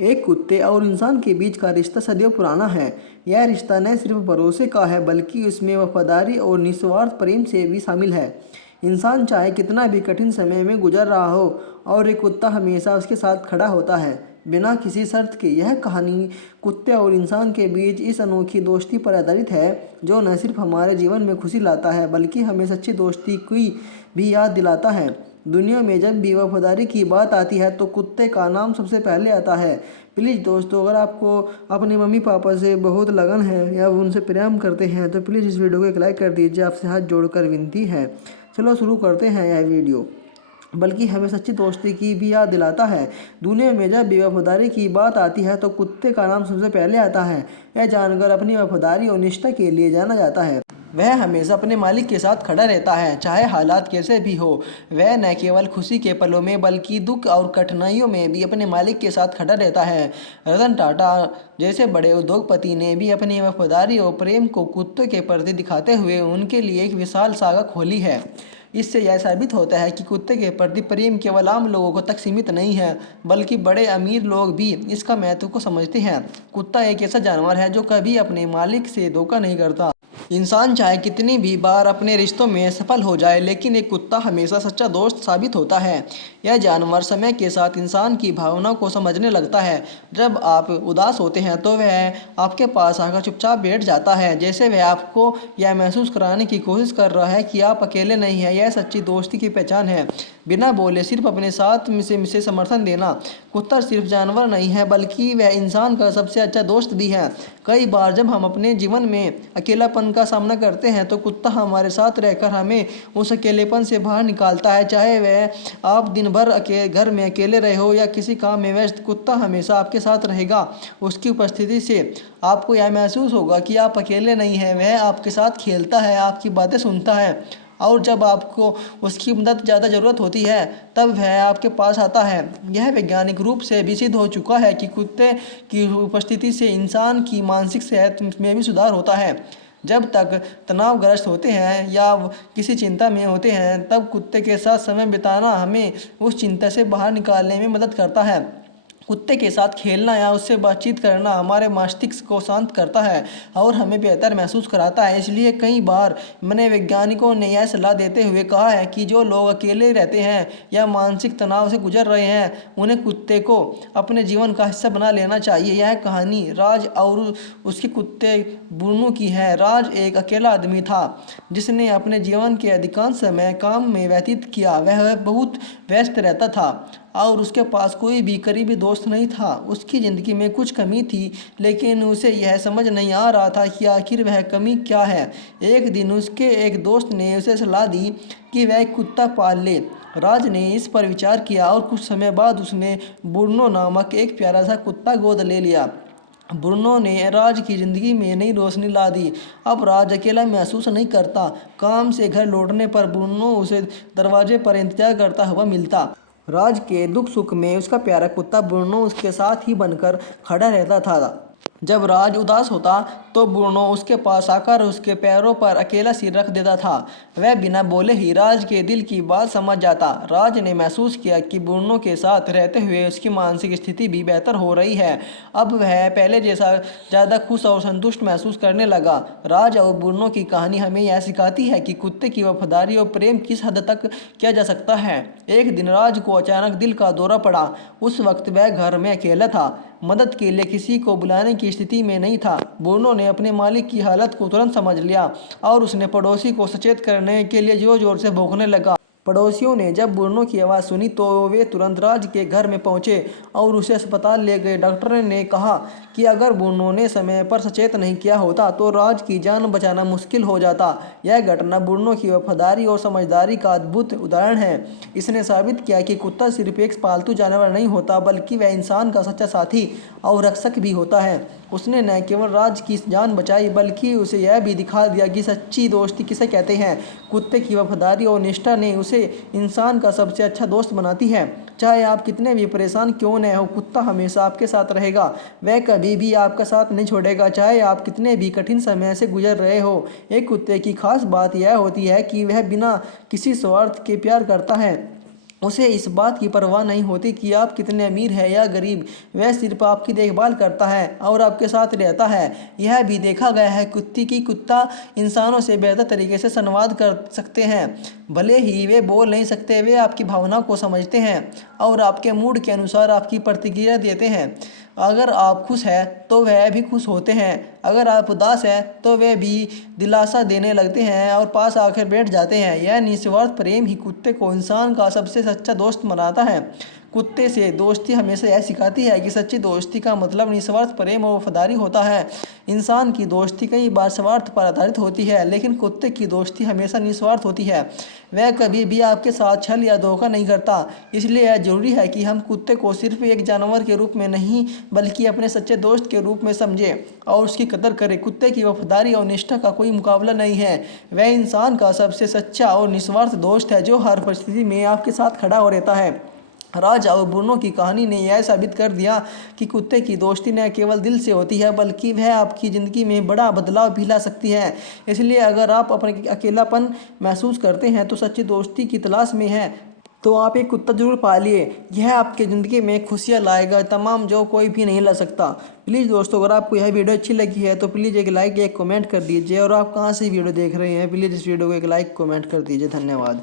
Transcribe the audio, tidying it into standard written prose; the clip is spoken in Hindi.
एक कुत्ते और इंसान के बीच का रिश्ता सदियों पुराना है। यह रिश्ता न सिर्फ भरोसे का है बल्कि उसमें वफादारी और निस्वार्थ प्रेम से भी शामिल है। इंसान चाहे कितना भी कठिन समय में गुजर रहा हो और एक कुत्ता हमेशा उसके साथ खड़ा होता है बिना किसी शर्त के। यह कहानी कुत्ते और इंसान के बीच इस अनोखी दोस्ती पर आधारित है जो न सिर्फ हमारे जीवन में खुशी लाता है बल्कि हमें सच्ची दोस्ती की भी याद दिलाता है। दुनिया में जब भी वफादारी की बात आती है तो कुत्ते का नाम सबसे पहले आता है। प्लीज़ दोस्तों, अगर आपको अपने मम्मी पापा से बहुत लगन है या वो उनसे प्रेम करते हैं तो प्लीज़ इस वीडियो को एक लाइक कर दीजिए। आपसे हाथ जोड़कर विनती है। चलो शुरू करते हैं यह वीडियो। बल्कि हमें सच्ची दोस्ती की भी याद दिलाता है। दुनिया में जब भी वफादारी की बात आती है तो कुत्ते का नाम सबसे पहले आता है। यह जानकर अपनी वफादारी और निष्ठा के लिए जाना जाता है। वह हमेशा अपने मालिक के साथ खड़ा रहता है चाहे हालात कैसे भी हो। वह न केवल खुशी के पलों में बल्कि दुख और कठिनाइयों में भी अपने मालिक के साथ खड़ा रहता है। रतन टाटा जैसे बड़े उद्योगपति ने भी अपनी वफादारी और प्रेम को कुत्ते के प्रति दिखाते हुए उनके लिए एक विशाल सागा खोली है। इससे यह साबित होता है कि कुत्ते के प्रति प्रेम केवल आम लोगों को तक सीमित नहीं है बल्कि बड़े अमीर लोग भी इसका महत्व को समझते हैं। कुत्ता एक ऐसा जानवर है जो कभी अपने मालिक से धोखा नहीं करता। इंसान चाहे कितनी भी बार अपने रिश्तों में सफल हो जाए लेकिन एक कुत्ता हमेशा सच्चा दोस्त साबित होता है। यह जानवर समय के साथ इंसान की भावनाओं को समझने लगता है। जब आप उदास होते हैं तो वह आपके पास आकर चुपचाप बैठ जाता है जैसे वह आपको यह महसूस कराने की कोशिश कर रहा है कि आप अकेले नहीं हैं। यह सच्ची दोस्ती की पहचान है। बिना बोले सिर्फ अपने साथ से समर्थन देना। कुत्ता सिर्फ जानवर नहीं है बल्कि वह इंसान का सबसे अच्छा दोस्त भी है। कई बार जब हम अपने जीवन में अकेलापन का सामना करते हैं तो कुत्ता हमारे साथ रहकर हमें उस अकेलेपन से बाहर निकालता है। चाहे वह आप दिन भर घर में अकेले रहे हो या किसी काम में व्यस्त, कुत्ता हमेशा आपके साथ रहेगा। उसकी उपस्थिति से आपको यह महसूस होगा कि आप अकेले नहीं हैं। वह आपके साथ खेलता है, आपकी बातें सुनता है और जब आपको उसकी मदद ज़्यादा ज़रूरत होती है तब वह आपके पास आता है। यह वैज्ञानिक रूप से भी सिद्ध हो चुका है कि कुत्ते की उपस्थिति से इंसान की मानसिक सेहत में भी सुधार होता है। जब तक तनावग्रस्त होते हैं या किसी चिंता में होते हैं तब कुत्ते के साथ समय बिताना हमें उस चिंता से बाहर निकालने में मदद करता है। कुत्ते के साथ खेलना या उससे बातचीत करना हमारे मस्तिष्क को शांत करता है और हमें बेहतर महसूस कराता है। इसलिए कई बार मनोवैज्ञानिकों ने यह सलाह देते हुए कहा है कि जो लोग अकेले रहते हैं या मानसिक तनाव से गुजर रहे हैं उन्हें कुत्ते को अपने जीवन का हिस्सा बना लेना चाहिए। यह कहानी राज और उसके कुत्ते ब्रूनो की है। राज एक अकेला आदमी था जिसने अपने जीवन के अधिकांश समय काम में व्यतीत किया। वह बहुत व्यस्त रहता था और उसके पास कोई भी करीबी दोस्त नहीं था। उसकी ज़िंदगी में कुछ कमी थी लेकिन उसे यह समझ नहीं आ रहा था कि आखिर वह कमी क्या है। एक दिन उसके एक दोस्त ने उसे सलाह दी कि वह एक कुत्ता पाल ले। राज ने इस पर विचार किया और कुछ समय बाद उसने ब्रूनो नामक एक प्यारा सा कुत्ता गोद ले लिया। ब्रूनो ने राज की ज़िंदगी में नई रोशनी ला दी। अब राज अकेला महसूस नहीं करता। काम से घर लौटने पर ब्रूनो उसे दरवाजे पर इंतजार करता हुआ मिलता। राज के दुख सुख में उसका प्यारा कुत्ता ब्रूनो उसके साथ ही बनकर खड़ा रहता था। जब राज उदास होता तो ब्रूनो उसके पास आकर उसके पैरों पर अकेला सिर रख देता था। वह बिना बोले ही राज के दिल की बात समझ जाता। राज ने महसूस किया कि ब्रूनो के साथ रहते हुए उसकी मानसिक स्थिति भी बेहतर हो रही है। अब वह पहले जैसा ज़्यादा खुश और संतुष्ट महसूस करने लगा। राज और ब्रूनो की कहानी हमें यह सिखाती है कि कुत्ते की वफादारी और प्रेम किस हद तक किया जा सकता है। एक दिन राज को अचानक दिल का दौरा पड़ा। उस वक्त वह घर में अकेला था, मदद के लिए किसी को बुलाने की स्थिति में नहीं था। ब्रूनो ने अपने मालिक की हालत को तुरंत समझ लिया और उसने पड़ोसी को सचेत करने के लिए जोर जोर से भौंकने लगा। पड़ोसियों ने जब ब्रूनो की आवाज़ सुनी तो वे तुरंत राज के घर में पहुंचे और उसे अस्पताल ले गए। डॉक्टर ने कहा कि अगर ब्रूनो ने समय पर सचेत नहीं किया होता तो राज की जान बचाना मुश्किल हो जाता। यह घटना ब्रूनो की वफादारी और समझदारी का अद्भुत उदाहरण है। इसने साबित किया कि कुत्ता सिर्फ एक पालतू जानवर नहीं होता बल्कि वह इंसान का सच्चा साथी और रक्षक भी होता है। उसने न केवल राज की जान बचाई बल्कि उसे यह भी दिखा दिया कि सच्ची दोस्ती किसे कहते हैं। कुत्ते की वफादारी और निष्ठा ने उसे इंसान का सबसे अच्छा दोस्त बनाती है। चाहे आप कितने भी परेशान क्यों न हो, कुत्ता हमेशा आपके साथ रहेगा। वह कभी भी आपका साथ नहीं छोड़ेगा चाहे आप कितने भी कठिन समय से गुजर रहे हो। एक कुत्ते की खास बात यह होती है कि वह बिना किसी स्वार्थ के प्यार करता है। उसे इस बात की परवाह नहीं होती कि आप कितने अमीर हैं या गरीब। वह सिर्फ आपकी देखभाल करता है और आपके साथ रहता है। यह भी देखा गया है कुत्ता इंसानों से बेहतर तरीके से संवाद कर सकते हैं। भले ही वे बोल नहीं सकते, वे आपकी भावना को समझते हैं और आपके मूड के अनुसार आपकी प्रतिक्रिया देते हैं। अगर आप खुश हैं तो वह भी खुश होते हैं, अगर आप उदास हैं तो वे भी दिलासा देने लगते हैं और पास आकर बैठ जाते हैं। यह निस्वार्थ प्रेम ही कुत्ते को इंसान का सबसे सच्चा दोस्त बनाता है। कुत्ते से दोस्ती हमेशा यह सिखाती है कि सच्ची दोस्ती का मतलब निस्वार्थ प्रेम और वफादारी होता है। इंसान की दोस्ती कई बार स्वार्थ पर आधारित होती है, लेकिन कुत्ते की दोस्ती हमेशा निस्वार्थ होती है। वह कभी भी आपके साथ छल या धोखा नहीं करता। इसलिए यह जरूरी है कि हम कुत्ते को सिर्फ एक जानवर के रूप में नहीं बल्कि अपने सच्चे दोस्त के रूप में समझें और उसकी कदर करें। कुत्ते की वफादारी और निष्ठा का कोई मुकाबला नहीं है। वह इंसान का सबसे सच्चा और निस्वार्थ दोस्त है जो हर परिस्थिति में आपके साथ खड़ा हो रहता है। राजा और ब्रूनो की कहानी ने यह साबित कर दिया कि कुत्ते की दोस्ती न केवल दिल से होती है बल्कि वह आपकी ज़िंदगी में बड़ा बदलाव भी ला सकती है। इसलिए अगर आप अपने अकेलापन महसूस करते हैं तो सच्ची दोस्ती की तलाश में हैं तो आप एक कुत्ता जरूर पालिए। यह आपके ज़िंदगी में खुशियाँ लाएगा तमाम जो कोई भी नहीं ला सकता। प्लीज़ दोस्तों, अगर आपको यह वीडियो अच्छी लगी है तो प्लीज़ एक लाइक एक कमेंट कर दीजिए। और आप कहाँ से वीडियो देख रहे हैं प्लीज़ इस वीडियो को एक लाइक कमेंट कर दीजिए। धन्यवाद।